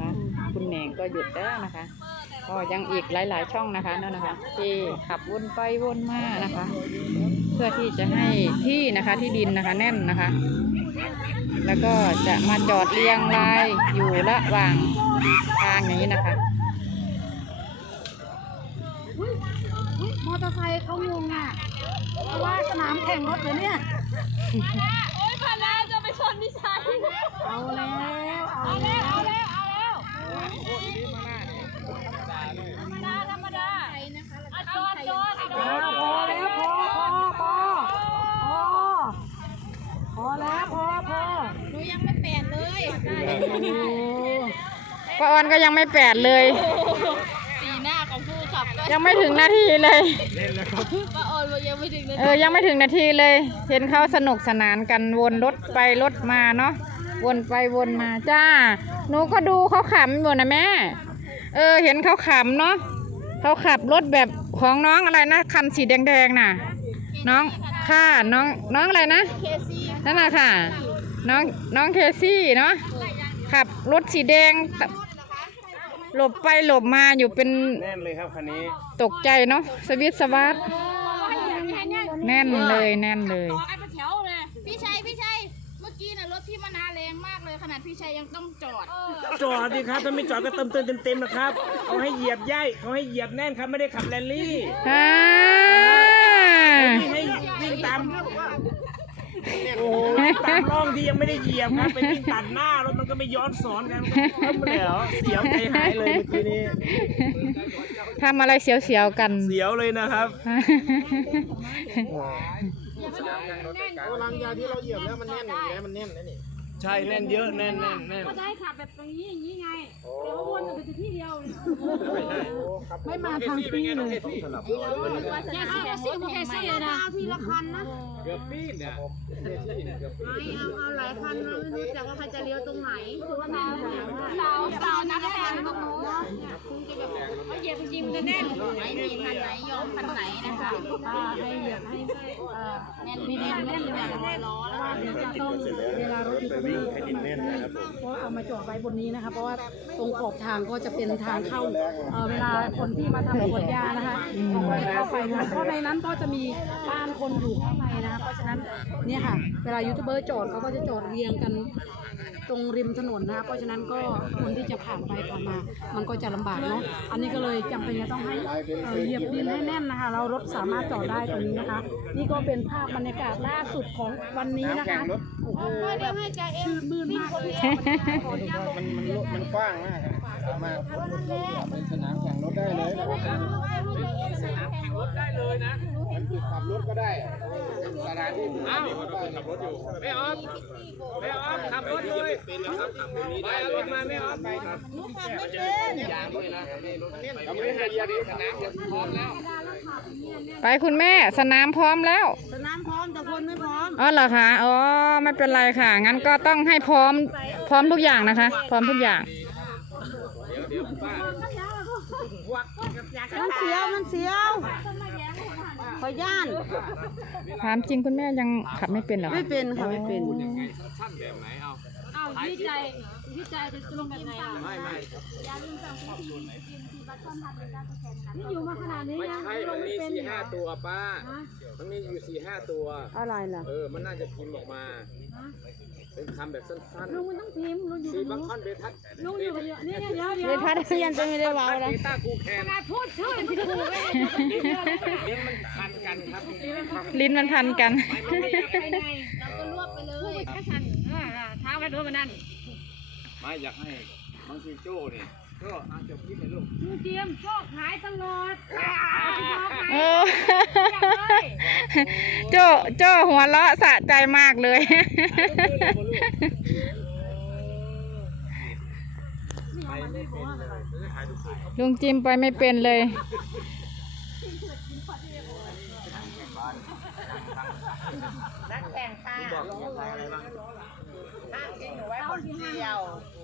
นะคะ คุณแหนงก็หยุดแล้วนะคะ ก็ยังอีกหลาย ๆ ช่องนะคะนั่นนะคะ ที่ขับวนไปวนมานะคะ เพื่อที่จะให้ที่นะคะที่ดินนะคะแน่นนะคะ แล้วก็จะมาจอดเรียงรายอยู่ระหว่างทางอย่างนี้นะคะมอเตอร์ไซค์เขางงอะเพราะว่าสนามแข่งรถเหรอเนี่ยโอ๊ยพานาจะไปชนพี่ชายเอาแล้ว เอาแล้วเอาแล้วธรรมดาธรรมดาอะจอดจอดจอด พอแล้วพอพอพอพอพอแล้วพอพอ หนูยังไม่แปดเลย ป้าออนก็ยังไม่แปดเลย สีหน้าของผู้ขับก็ยังไม่ถึงนาทีเลย ป้าออนว่ายังไม่ถึงนาเอทีอยังไม่ถึงนาทีเลย เห็นเขาสนุกสนานกันวนรถไปรถมาเนาะวนไปวนมาจ้าหนูก็ดูเขาขำอยู่นะแม่ เออ เห็นเขาขำเนาะเขาขับรถแบบของน้องอะไรนะคันสีแดงๆน่ะ น้องค่ะน้องน้องอะไรนะ เคซี่นั่นน่ะค่ะ น้องน้องเคซี่เนาะขับรถสีแดงตะ หลบไปหลบมาอยู่เป็นแน่นเลยครับคันนี้ตกใจเนาะสวิตสวัสดแน่นเลยแน่นเลย ต่อกันเป็นแถวเลย พี่ชัย พี่ชัย เมื่อกี้น่ะรถพี่มานาแรงมากเลย ขนาดพี่ชัยยังต้องจอด จอดดิครับถ้าไม่จอดก็เติมเต็มเต็มๆนะครับเขาให้เหยียบย่ายเขาให้เหยียบแน่นครับไม่ได้ขับแรลลี่อ่าวิ่งให้วิ่งตาม โอ้ยตามร่องที่ยังไม่ได้เหยียบครับไปวิ่งตัดหน้ารถมันก็ไม่ย้อนสอนกันก็เพิ่มแล้วเสียวใจหายเลยเมื่อกี้นี้ทำอะไรเสียวๆกัน เสียวเลยนะครับลังยาที่เราเหยียบแล้วมันแน่นอยู่แล้วมันแน่นนะนี่ ใช่แน่นเยอะแน่นแน่นแน่น ก็ได้ขับแบบตรงนี้อย่างนี้ไงเดี๋ยววนอยู่ที่เดียวไม่มาทางปีเลยแค่ซี่แค่ซี่แค่ซี่เลยนะทีละคันนะเกือบปีนเนี่ยไม่เอาเอาหลายคันนะไม่รู้จักว่าใครจะเลี้ยวตรงไหนคือว่าสาวสาวนักแข่งตรงนู้น จริงๆมันแน่นไม่มีคันไหนยอมคันไหนนะคะให้เหยียบให้เอ่อแน่นมีแน่นแน่นเลยร้อยล้อแล้วเดี๋ยวจะต้องเวลารถยูทูบเบอร์ก็เอามาจอดไว้บนนี้นะคะ เพราะว่าตรงขอบทางก็จะเป็นทางเข้าเอ่อเวลาคนที่มาทำสวนยานะคะเขาก็จะเข้าไปนะเพราะในนั้นก็จะมีบ้านคนอยู่ข้างในนะคะเพราะฉะนั้นเนี่ยค่ะ เวลายูทูบเบอร์จอดเขาก็จะจอดเรียงกัน ตรงริมถนนนะคะเพราะฉะนั้นก็คนที่จะผ่านไปผ่านมา มันก็จะลำบากเนาะ อันนี้ก็เลยจำเป็นจะต้องให้เอ่อเหยียบดินให้แน่นนะคะ เรารถสามารถจอดได้ตรงนี้นะคะ นี่ก็เป็นภาพบรรยากาศล่าสุดของวันนี้นะคะโอ้โหเดี๋ยวให้ใจเอ็มมืดมากเลยมันมันมันกว้างมากครับสามารถเป็นสนามแข่งรถได้เลย สนามแข่งรถได้เลยนะมันจุดขับรถก็ได้สถานที่อ้าขับรถอยู่ไม่ออฟไม่ออฟขับรถเลยไปเอารถมาไม่ออฟไปครับหนูขับไม่เป็นยางด้วยนะเราไม่ได้ให้ยาดีสนามพร้อมแล้ว ไปคุณแม่สนามพร้อมแล้ว สนามพร้อมแต่คนไม่พร้อมอ๋อเหรอคะอ๋อไม่เป็นไรค่ะ งั้นก็ต้องให้พร้อมพร้อมทุกอย่างนะคะ พร้อมทุกอย่าง มันเสียวมันเสียวขอย่าน ถามจริงคุณแม่ยังขับไม่เป็นเหรอไม่เป็นค่ะไม่เป็นอ้าวพี่ใจพี่ใจจะลงแบบไหนอะไม่ไม่นี่อยู่มาขนาดนี้ไม่นะใช่มันมีสี่ห้าตัวป้า มันมีอยู่สี่ห้าตัว อะไรล่ะ เออ มันน่าจะพิมพ์ออกมา เป็นคำแบบสั้นลุงมันต้องพิมพ์ลุงอยู่ๆสีบังคอนเบทัสลุงอยู่กับเยอะนี่เดี๋ยวเดี๋ยวเรียนพัดยันจะไม่ได้เว้าตัดแล้วกีตาร์กูแคนพูดชื่อเป็นที่ถูกไม่ได้เลี้ยงมันพันกันครับลิ้นมันพันกันเราก็รวบไปเลยแค่สั่นเท้ากันด้วยมันนั่นไม่อยากให้บางทีโจ้เนี่ยก็อาจจะคิดในลูก ลุงเจียมโชคหายตลอดโอ้ โจ้โจ้หัวเราะสะใจมากเลย ลุงจิมไปไม่เป็นเลยเขาเขามาจากไหนบ้างกี่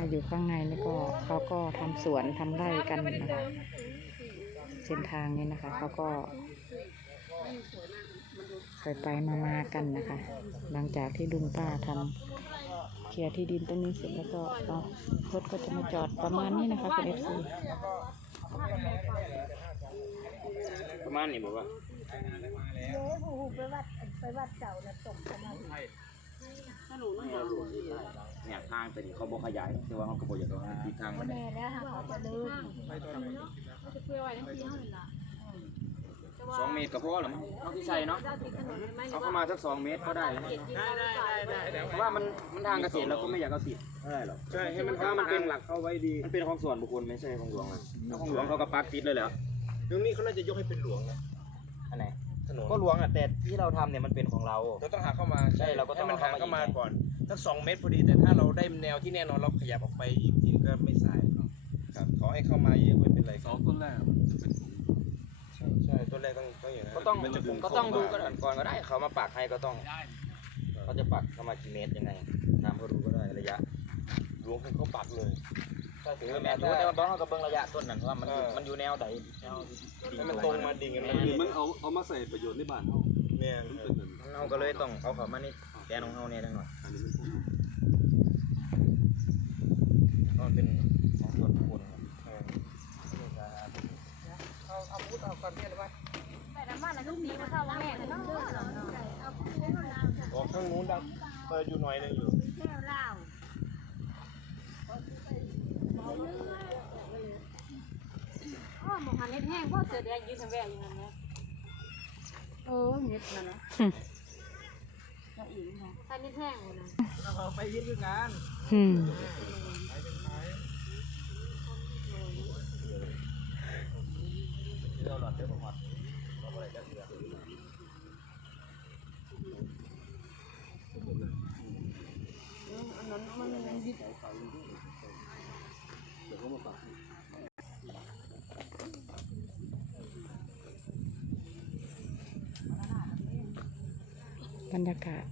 าอยู่ข้างในนี่ก็เขาก็ทำสวนทำไร่กันนะคะเส้นทางนี้นะคะเขาก็ไปไปมามากันนะคะ หลังจากที่ลุงป้าทำเคลียร์ที่ดินตรงนี้เสร็จแล้วก็รถก็จะมาจอดประมาณนี้นะคะคุณเอฟซีประมาณนี้บอกว่าไปวัดเก่านี่ เนี่ยทางเป็นเขาบอกขยายแต่ว่าเขาก็บอกอย่างว่าทิศทางมันแม่แล้วค่ะเขาจะเดินเขาจะเพื่อไว้ทั้งที่เขาเลยล่ะสองเมตรก็พอแล้วมั้งเท่าที่ใช่เนาะเอาเข้ามาสักสองเมตรก็ได้แล้วมั้เพราะว่ามันมันทางเกษตรเราก็ไม่อยากเกษตรไหร่หรอกใช่ให้มันเพรามันเป็นหลักเข้าไว้ดีมันเป็นของส่วนบุคคลไม่ใช่ของหลวงนะของหลวงเขาก็ปักติดเลยเหรอตรงนี้เขาน่าจะยกให้เป็นหลวงนะ อันไหน ถนน ก็ หลวงอะแต่ที่เราทำเนี่ยมันเป็นของเรา เราต้องหาเข้ามาใช่เราก็ต้องให้มันหาเอาเข้าเข้ามามาอีก ก่อนสักสองเมตรพอดีแต่ถ้าเราได้แนวที่แน่นอนเราขยับออกไปอีกทีก็ไม่สายครับขอให้เข้ามาเยอะไม่เป็นไรสองต้นแรกใช่ใช่ต้นแรกต้องต้องอย่างนั้นก็ต้องมันจะดึก็ต้องดูเข้ากันมาก่อนก็ได้ เขามาปักให้ก็ต้องเขาจะปักเข้ามากี่เมตรยังไงตามเขาดูก็ได้ระยะหลวงให้เขาปักเลย ถ้าถึงคือแม้แม่ถ้ารู้แต่ว่าบ้องเขาก็เบิ่งระยะต้นนั้นว่ามันอยู่เออมันอยู่แนวไหนแนวให้มันตรงมาดิ่งกันมันคือมันเอาเอามาใส่ประโยชน์ในบ้านเขาแม่นมันเอเป็นอแบบเราก็เลยต้องเอาเขามานี่แกนของเขาเนี่ยจังหน่อยอันนี้มันเพราะมันเป็นของส่วนบุคคลแต่น้ำมันแล้วลูกนี้มาเข้าว่าแม่เนาะออกข้างนู้นดังเปิดอยู่หน่อยหนึงอยู่แก้วเหล้า อ๋อหมกหันเน็ดแห้งเพราะเสือแดงยืนทำแวะอย่างนั้นนะเออเน็ดนั่นนะก็อีกนะใส่เน็ดแห้งเลยนะไปยึดด้วย กอืมบรรยากาศ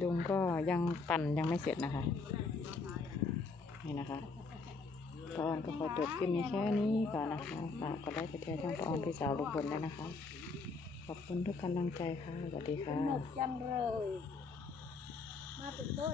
ลุงก็ยังปั่นยังไม่เสร็จนะคะ นี่นะคะ ปออนก็ขอจบคลิปนี้แค่นี้ก่อนนะคะฝากกดไลค์กดแชร์ช่องปออนพี่สาวลุงพลด้วยนะคะ ขอบคุณทุกกำลังใจค่ะสวัสดีค่ะจังเลย มาเป็นต้น